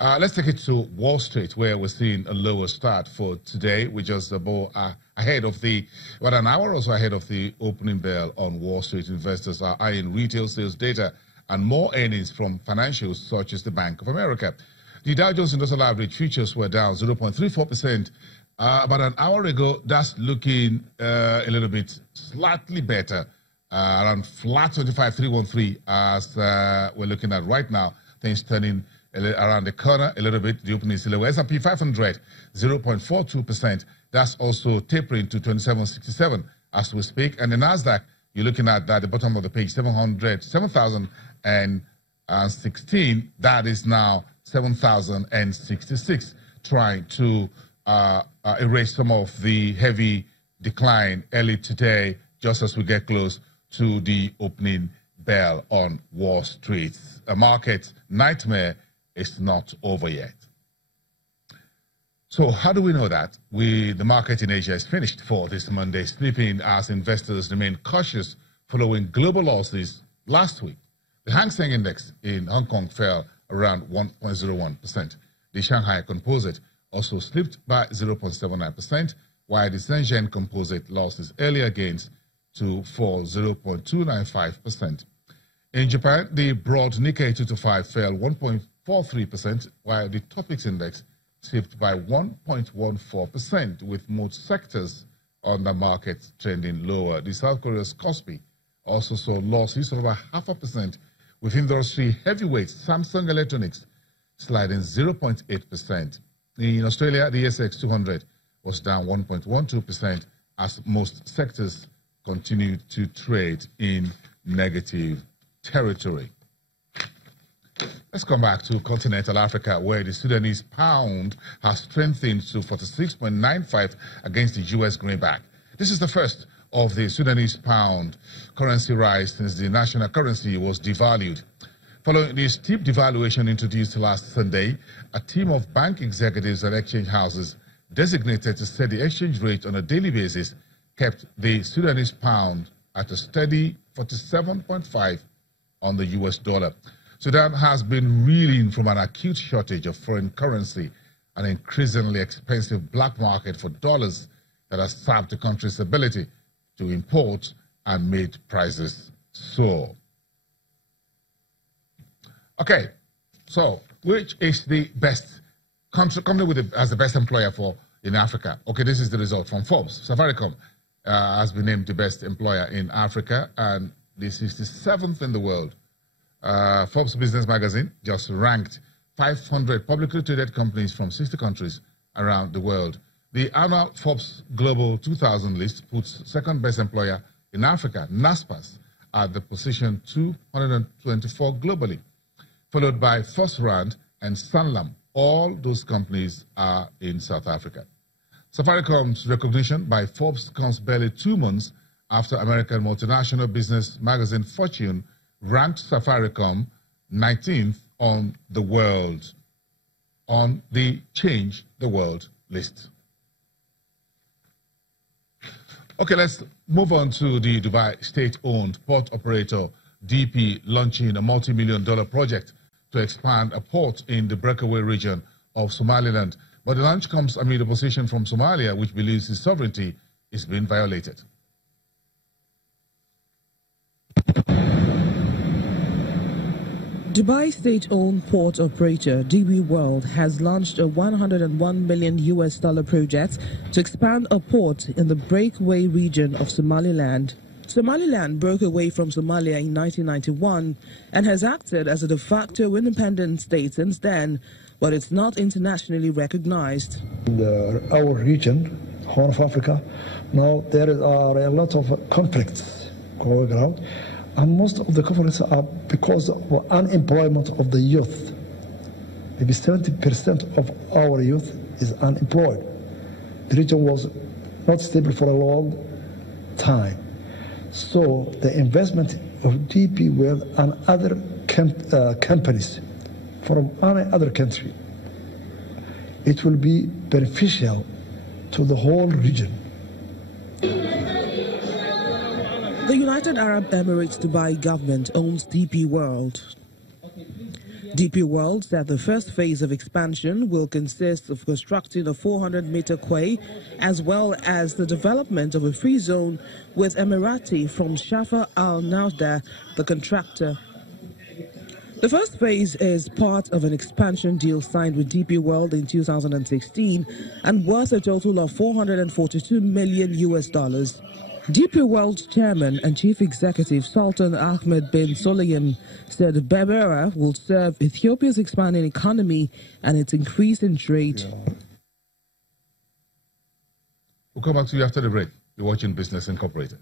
Let's take it to Wall Street, where we're seeing a lower start for today. We're just about ahead of about an hour or so ahead of the opening bell on Wall Street. Investors are eyeing retail sales data and more earnings from financials such as the Bank of America. The Dow Jones Industrial Average futures were down 0.34%. About an hour ago, that's looking a little bit slightly better, around flat 25,313 as we're looking at right now. Things turning around the corner a little bit. The opening is lower. S&P 500, 0.42%. That's also tapering to 2767 as we speak. And the NASDAQ, you're looking at the bottom of the page, 7,016. That is now 7,066, trying to erase some of the heavy decline early today, just as we get close to the opening bell on Wall Street. A market nightmare is not over yet. So how do we know that? The market in Asia is finished for this Monday, slipping as investors remain cautious following global losses last week. The Hang Seng Index in Hong Kong fell around 1.01%. The Shanghai Composite also slipped by 0.79%, while the Shenzhen Composite lost its earlier gains to fall 0.295%. In Japan, the broad Nikkei 225 fell 1.43%, while the Topix Index slipped by 1.14%, with most sectors on the market trending lower. The South Korea's Kospi also saw losses of about 0.5%, with industry heavyweight Samsung Electronics sliding 0.8%. In Australia, the ASX 200 was down 1.12% as most sectors continued to trade in negative territory. Let's come back to continental Africa, where the Sudanese pound has strengthened to 46.95 against the U.S. greenback. This is the first of the Sudanese pound currency rise since the national currency was devalued. Following the steep devaluation introduced last Sunday, a team of bank executives and exchange houses designated to set the exchange rate on a daily basis kept the Sudanese pound at a steady 47.5 on the U.S. dollar. Sudan has been reeling from an acute shortage of foreign currency, an increasingly expensive black market for dollars that has sapped the country's ability to import and made prices soar. Okay, so which is the best company as the best employer in Africa? Okay, this is the result from Forbes. Safaricom has been named the best employer in Africa, and this is the 7th in the world. Forbes Business Magazine just ranked 500 publicly traded companies from 60 countries around the world. The annual Forbes Global 2000 list puts second best employer in Africa, Naspers, at the position 224 globally, followed by FirstRand and Sanlam. All those companies are in South Africa. Safaricom's recognition by Forbes comes barely 2 months after American multinational business magazine Fortune ranked Safaricom 19th on the Change the World list. Okay, let's move on to the Dubai state-owned port operator DP launching a multi-million-dollar project to expand a port in the breakaway region of Somaliland. But the launch comes amid opposition from Somalia, which believes its sovereignty is being violated. Dubai state-owned port operator DP World has launched a $101 million project to expand a port in the breakaway region of Somaliland. Somaliland broke away from Somalia in 1991 and has acted as a de facto independent state since then, but it's not internationally recognized. In our region, Horn of Africa, now there are a lot of conflicts going around. And most of the conflicts are because of unemployment of the youth. Maybe 70% of our youth is unemployed. The region was not stable for a long time. So the investment of DP World and other companies from any other country, it will be beneficial to the whole region. The United Arab Emirates Dubai government owns DP World. DP World said the first phase of expansion will consist of constructing a 400-meter quay as well as the development of a free zone with Emirati from Shafa Al Nawda, the contractor. The first phase is part of an expansion deal signed with DP World in 2016 and worth a total of $442 million. DP World Chairman and Chief Executive Sultan Ahmed bin Sulayem said Berbera will serve Ethiopia's expanding economy and its increase in trade. We'll come back to you after the break. You're watching Business Incorporated.